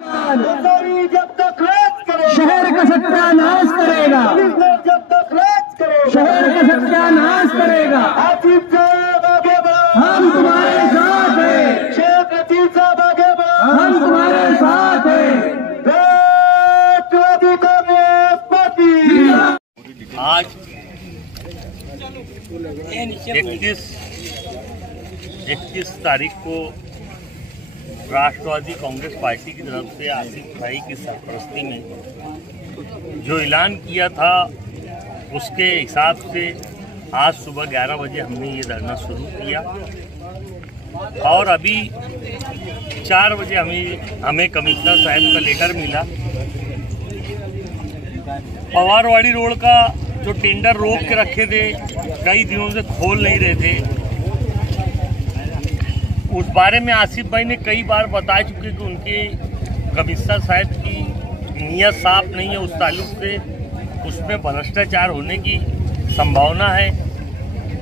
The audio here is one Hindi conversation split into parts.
जब तक राज करेगा शहर का सत्यानाश करेगा, जब तक राज करेगा शहर का सत्यानाश करेगा। आसिफ साहब आगे बढ़ो, हम तुम्हारे साथ हैं, शेख रशीद साहब आगे बढ़ो, हम तुम्हारे साथ हैं। राष्ट्रवादी कांग्रेस पार्टी। आज 21 तारीख को राष्ट्रवादी कांग्रेस पार्टी की तरफ से आसिफ भाई की सरपरस्ती में जो ऐलान किया था उसके हिसाब से आज सुबह 11 बजे हमने ये धरना शुरू किया और अभी 4 बजे हमें कमिश्नर साहब का लेटर मिला। पवारवाड़ी रोड का जो टेंडर रोक के रखे थे, कई दिनों से खोल नहीं रहे थे, उस बारे में आसिफ भाई ने कई बार बता चुके कि उनके कमिश्नर साहब की नीयत साफ नहीं है, उस ताल्लुक से उसमें भ्रष्टाचार होने की संभावना है।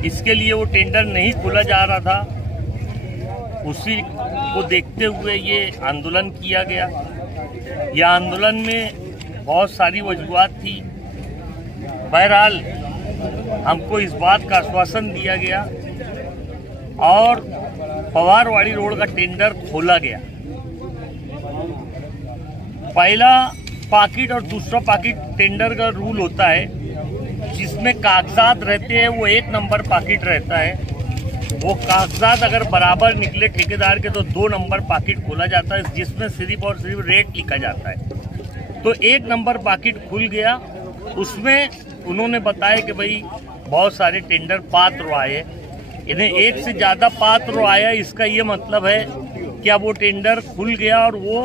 इसके लिए वो टेंडर नहीं खोला जा रहा था। उसी को देखते हुए ये आंदोलन किया गया। यह आंदोलन में बहुत सारी वजूहात थी। बहरहाल हमको इस बात का आश्वासन दिया गया और पवारवाड़ी रोड का टेंडर खोला गया। पहला पाकिट और दूसरा पाकिट टेंडर का रूल होता है, जिसमें कागजात रहते हैं वो 1 नंबर पाकिट रहता है। वो कागजात अगर बराबर निकले ठेकेदार के तो 2 नंबर पाकिट खोला जाता है, जिसमें सिर्फ और सिर्फ रेट लिखा जाता है। तो 1 नंबर पाकिट खुल गया। उसमें उन्होंने बताया कि भाई बहुत सारे टेंडर पात्र आए, इन्हें 1 से ज्यादा पात्र आया। इसका ये मतलब है कि अब वो टेंडर खुल गया और वो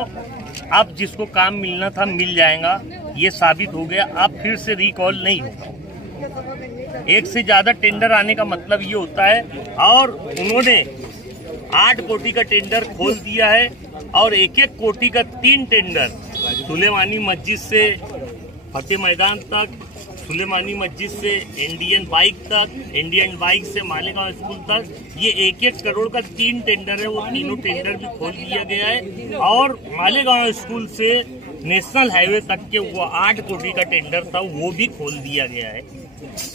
अब जिसको काम मिलना था मिल जाएगा, ये साबित हो गया। अब फिर से रिकॉल नहीं होगा। 1 से ज्यादा टेंडर आने का मतलब ये होता है। और उन्होंने 8 कोटी का टेंडर खोल दिया है और 1-1 कोटी का 3 टेंडर सुलेमानी मस्जिद से फतेह मैदान तक, सुलेमानी मस्जिद से इंडियन बाइक तक, इंडियन बाइक से मालेगांव स्कूल तक, ये 1-1 करोड़ का 3 टेंडर है। वो तीनों टेंडर भी खोल दिया गया है। और मालेगांव स्कूल से नेशनल हाईवे तक के वो 8 कोटी का टेंडर था, वो भी खोल दिया गया है।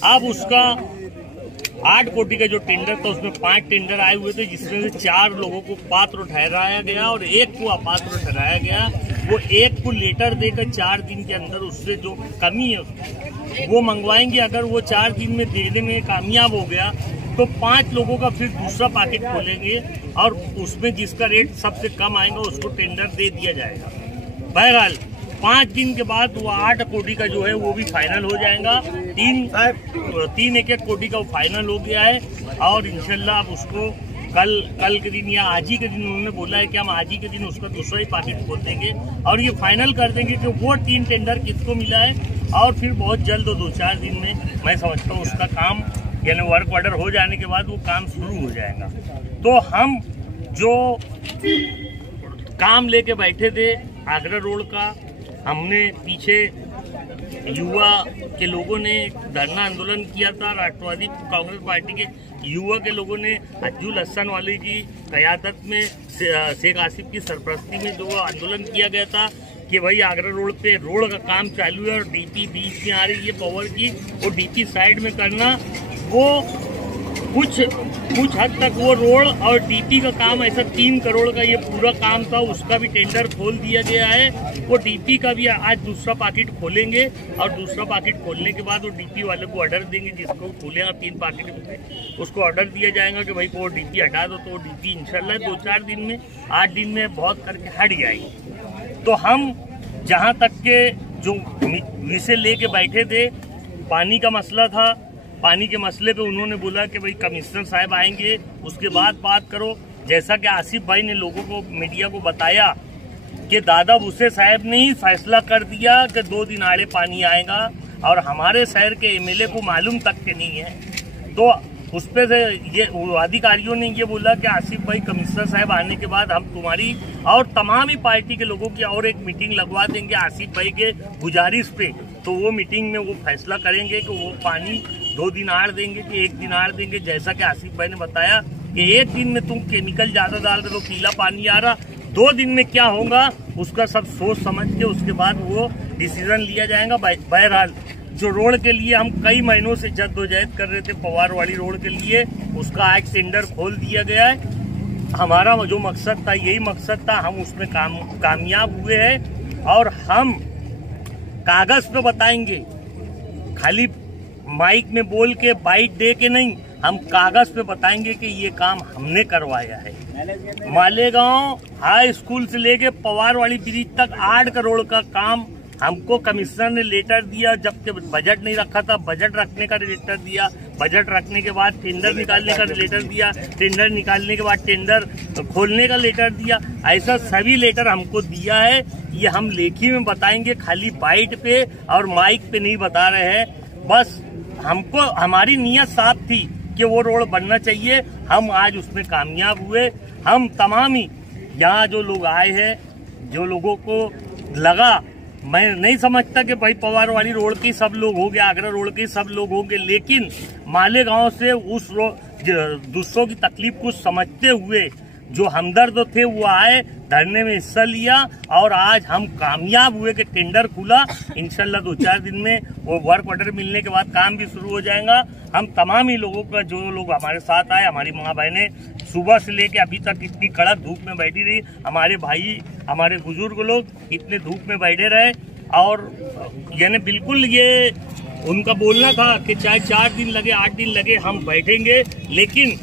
अब उसका 8 कोटी का जो टेंडर था उसमें 5 टेंडर आए हुए थे, जिसमें से 4 लोगों को पात्र ठहराया गया और 1 को अपात्र ठहराया गया। वो 1 को लेटर देकर 4 दिन के अंदर उससे जो कमी है वो मंगवाएंगे। अगर वो 4 दिन में देने में कामयाब हो गया तो 5 लोगों का फिर दूसरा पैकेट खोलेंगे और उसमें जिसका रेट सबसे कम आएगा उसको टेंडर दे दिया जाएगा। बहरहाल 5 दिन के बाद वो 8 कोटी का जो है वो भी फाइनल हो जाएगा। 3 1-1 कोटी का वो फाइनल हो गया है और इंशाल्लाह अब उसको कल के दिन या आज ही के दिन उन्होंने बोला है कि हम आज ही के दिन उसका दूसरा ही पैकेट खोल देंगे और ये फाइनल कर देंगे कि वो 3 टेंडर किसको मिला है। और फिर बहुत जल्द 2-4 दिन में मैं समझता हूँ उसका काम यानी वर्क ऑर्डर हो जाने के बाद वो काम शुरू हो जाएगा। तो हम जो काम लेके बैठे थे आगरा रोड का, हमने पीछे युवा के लोगों ने धरना आंदोलन किया था। राष्ट्रवादी कांग्रेस पार्टी के युवा के लोगों ने अज्जुल हसन वाले की क़यादत में शेख आसिफ की सरपरस्ती में जो आंदोलन किया गया था कि भाई आगरा रोड पे रोड का काम चालू है और डीपी बीच में आ रही है पावर की, वो डीपी साइड में करना। वो कुछ हद तक वो रोड और डीपी का काम ऐसा 3 करोड़ का ये पूरा काम था, उसका भी टेंडर खोल दिया गया है। वो डीपी का भी आज दूसरा पैकेट खोलेंगे और दूसरा पैकेट खोलने के बाद वो डीपी वाले को ऑर्डर देंगे, जिसको खोलेगा 3 पैकेट में उसको ऑर्डर दिया जाएगा कि भाई वो डीपी हटा दो। तो वो डीपी इंशाल्लाह 2-4 दिन में 8 दिन में बहुत करके हट जाएगी। तो हम जहाँ तक के जो विषय लेके बैठे थे, पानी का मसला था, पानी के मसले पे उन्होंने बोला कि भाई कमिश्नर साहब आएंगे उसके बाद बात करो। जैसा कि आसिफ भाई ने लोगों को मीडिया को बताया कि दादा भूसे साहब ने ही फैसला कर दिया कि 2 दिन आड़े पानी आएगा और हमारे शहर के एमएलए को मालूम तक के नहीं है। तो उस पे से ये अधिकारियों ने ये बोला कि आसिफ भाई कमिश्नर साहब आने के बाद हम तुम्हारी और तमाम ही पार्टी के लोगों की और एक मीटिंग लगवा देंगे आसिफ भाई के गुजारिश पे। तो वो मीटिंग में वो फैसला करेंगे कि वो पानी 2 दिन आड़ देंगे कि 1 दिन आड़ देंगे। जैसा कि आसिफ भाई ने बताया कि 1 दिन में तुम केमिकल ज्यादा डाल रहे हो, पीला पानी आ रहा, 2 दिन में क्या होगा उसका सब सोच समझ के उसके बाद वो डिसीजन लिया जाएगा। बहरहाल जो रोड के लिए हम कई महीनों से जद्दोजहद कर रहे थे, पवारवाड़ी रोड के लिए, उसका आज टेंडर खोल दिया गया है। हमारा जो मकसद था, यही मकसद था, हम उसमें कामयाब हुए हैं। और हम कागज पे बताएंगे, खाली माइक में बोल के बाइट दे के नहीं, हम कागज पे बताएंगे कि ये काम हमने करवाया है। मालेगांव हाई स्कूल से लेके पवारवाड़ी ब्रिज तक 8 करोड़ का काम हमको कमिश्नर ने लेटर दिया। जबकि बजट नहीं रखा था, बजट रखने का लेटर दिया, बजट रखने के बाद टेंडर निकालने का लेटर दिया, टेंडर निकालने के बाद टेंडर खोलने का लेटर दिया। ऐसा सभी लेटर हमको दिया है। ये हम लेखी में बताएंगे, खाली बाइट पे और माइक पे नहीं बता रहे हैं। बस हमको, हमारी नीयत साफ थी कि वो रोड बनना चाहिए। हम आज उसमें कामयाब हुए। हम तमाम ही यहाँ जो लोग आए हैं, जो लोगों को लगा, मैं नहीं समझता कि भाई पवारवाड़ी रोड के सब लोग होंगे, आगरा रोड के सब लोग होंगे, लेकिन मालेगांव से उस दूसरों की तकलीफ को समझते हुए जो हमदर्द थे वो आए, धरने में हिस्सा लिया और आज हम कामयाब हुए कि टेंडर खुला। इंशाल्लाह 2-4 दिन में वो वर्क ऑर्डर मिलने के बाद काम भी शुरू हो जाएगा। हम तमाम ही लोगों का, जो लोग हमारे साथ आए, हमारी माँ बहनें सुबह से लेके अभी तक इतनी कड़क धूप में बैठी रही, हमारे भाई, हमारे बुजुर्ग लोग इतने धूप में बैठे रहे। और यानी बिल्कुल ये उनका बोलना था कि चाहे 4 दिन लगे, 8 दिन लगे, हम बैठेंगे। लेकिन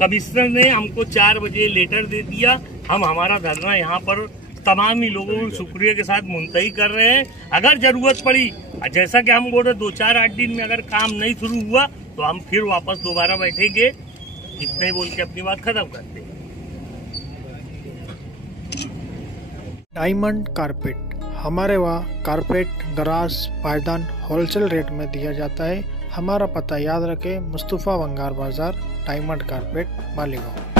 कमिश्नर ने हमको 4 बजे लेटर दे दिया। हम हमारा धरना यहाँ पर तमाम ही लोगों को शुक्रिया के साथ मुंतही कर रहे हैं। अगर जरूरत पड़ी, जैसा कि हम बोल रहे 2-4-8 दिन में अगर काम नहीं शुरू हुआ तो हम फिर वापस दोबारा बैठेंगे। इतने ही बोल के अपनी बात खत्म करते हैं। डायमंड कारपेट, हमारे वहाँ कारपेट, दराज, पायदान होलसेल रेट में दिया जाता है। हमारा पता याद रखें, मुस्तफ़ा वंगार बाजार, डायमंड कारपेट, मालेगांव।